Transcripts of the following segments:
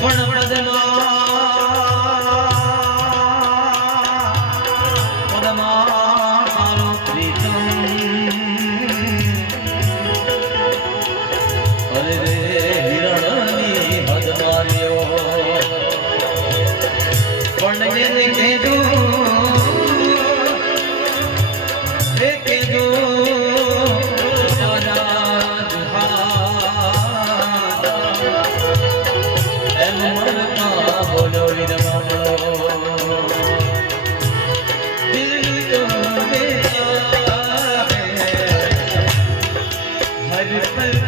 Bueno, pero tengo... Thank you.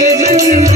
Thank you.